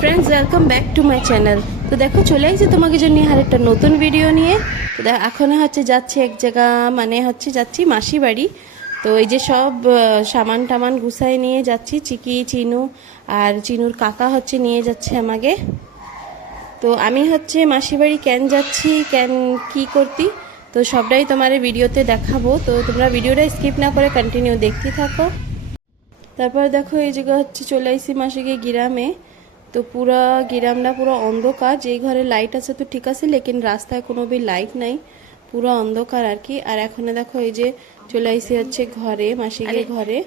Friends welcome back to my channel. তো দেখো চলে আসছি তোমাকে জন্য আর একটা নতুন ভিডিও নিয়ে। তো এখন হচ্ছে যাচ্ছি এক জায়গা, মানে হচ্ছে যাচ্ছি মাসি বাড়ি। তো এই যে সব সামান টামান গুছাই নিয়ে যাচ্ছি, চিকি চিনু আর চিনুর কাকা হচ্ছে নিয়ে যাচ্ছে আমাকে। তো আমি হচ্ছে মাসি বাড়ি কেন যাচ্ছি, কেন কি করতি, তো সবটাই তোমার ভিডিওতে দেখাবো। তো তোমরা ভিডিওটা স্কিপ না করে কন্টিনিউ দেখতে থাকো। তারপর দেখো এই জায়গা হচ্ছে চলে আসছি মাসিকে গ্রামে। তো পুরা গ্রামটা পুরো অন্ধকার, যেই ঘরে লাইট আছে তো ঠিক আছে, লেকিন রাস্তায় কোনো भी লাইট নাই, পুরো অন্ধকার আর কি। আর এখন দেখো এই যে চলে আসছি হচ্ছে ঘরে, মাসিকে ঘরে।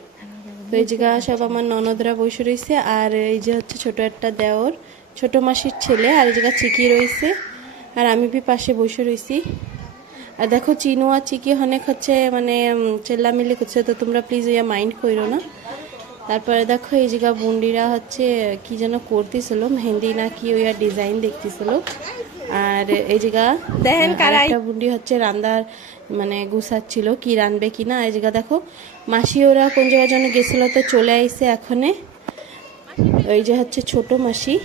তো এই জায়গা সব আমার ননদরা বসে রয়েছে, আর এই যে হচ্ছে ছোট একটা দেওর, ছোট মাসির ছেলে, আর এই জায়গা চিকি রয়েছে, আর আমি भी পাশে বসে রয়েছি। আর দেখো চিনু আর চিকি অনেক হচ্ছে মানে চেল্লামিল্লি করছে, তো তোমরা প্লিজ ইয়া মাইন্ড করো না। তারপরে দেখো এই জায়গা বুন্ডিরা হচ্ছে কি যেন করতেছিল, মেহেন্দি না কি ওই ডিজাইন দেখতেছিল। আর এই জায়গা দেখেন একটা বুন্ডি হচ্ছে রান্দার মানে গুছাচ্ছিল কি রানবে কি না। এই জায়গা দেখো মাসি ওরা কোন জায়গার জন্য গেছিল, তো চলে আইসে এখনে। ওই যে হচ্ছে ছোট মাসি,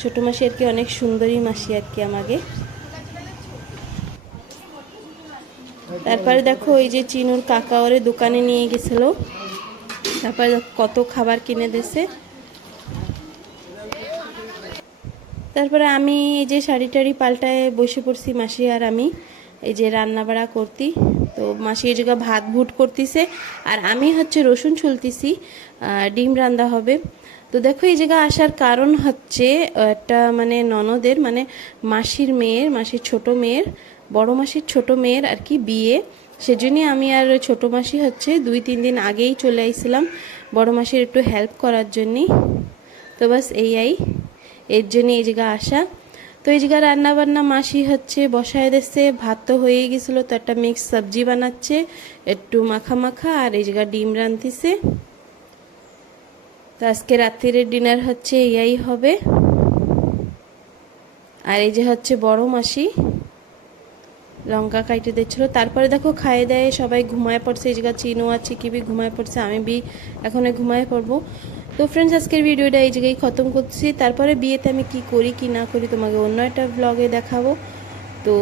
ছোট মাসি আর কি অনেক সুন্দরী মাসি আর কি আমাকে। তারপরে দেখো ওই যে চিনুর কাকা ওরে দোকানে নিয়ে গেছিল, তারপরে কত খাবার কিনে দিয়েছে। তারপরে আমি এই যে শাড়ি টাড়ি পাল্টায় বসে পড়ছি, মাসি আর আমি এই যে রান্না বাড়া করতি। তো মাসি এই জায়গা ভাত ভুট করতেছে, আর আমি হচ্ছে রসুন ছুলতেছি, ডিম রান্না হবে। তো দেখো এই জায়গা আসার কারণ হচ্ছে একটা মানে ননদের মানে মাসির মেয়ের, মাসির ছোট মেয়ের, বড় মাসির ছোট মেয়ের আর কি বিয়ে। সেজন্যই আমি আর ছোট মাসি হচ্ছে 2-3 দিন আগেই চলে আইছিলাম বড় মাসির একটু হেল্প করার জন্যই। তো বাস এই এর জন্য এই জায়গা আসা। তো এই জায়গা রান্না বান্না মাসি হচ্ছে বসায় দিচ্ছে, ভাত তো হয়ে গেছিলো, তো একটা মিক্স সবজি বানাচ্ছে একটু মাখা মাখা, আর এই জায়গা ডিম রাঁধতেছে। তো আজকে রাত্রির ডিনার হচ্ছে এই হবে। আর এই যে হচ্ছে বড় মাসি লঙ্কা কাইটে দিচ্ছিল। তারপরে দেখো খাইয়ে দেয় সবাই ঘুমায় পড়ছে, এই জায়গা চিনু আর চিকি বি ঘুমায় পড়ছে, আমি বি এখন ঘুমায় পড়বো। তো ফ্রেন্ডস আজকের ভিডিওটা এই জায়গায় খতম করছি। তারপরে বিয়েতে আমি কি করি কি না করি তোমাকে অন্য একটা ব্লগে দেখাবো। তো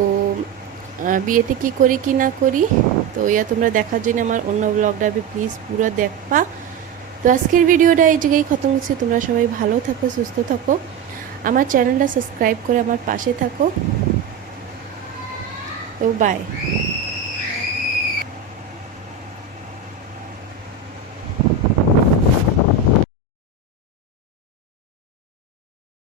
বিয়েতে কি করি কি না করি, তো ইয়া তোমরা দেখার জন্য আমার অন্য ব্লগটা প্লিজ পুরো দেখবা। তো আজকের ভিডিওটা এই জায়গায় খতম করছি। তোমরা সবাই ভালো থাকো, সুস্থ থাকো, আমার চ্যানেলটা সাবস্ক্রাইব করে আমার পাশে থাকো। তো বাই।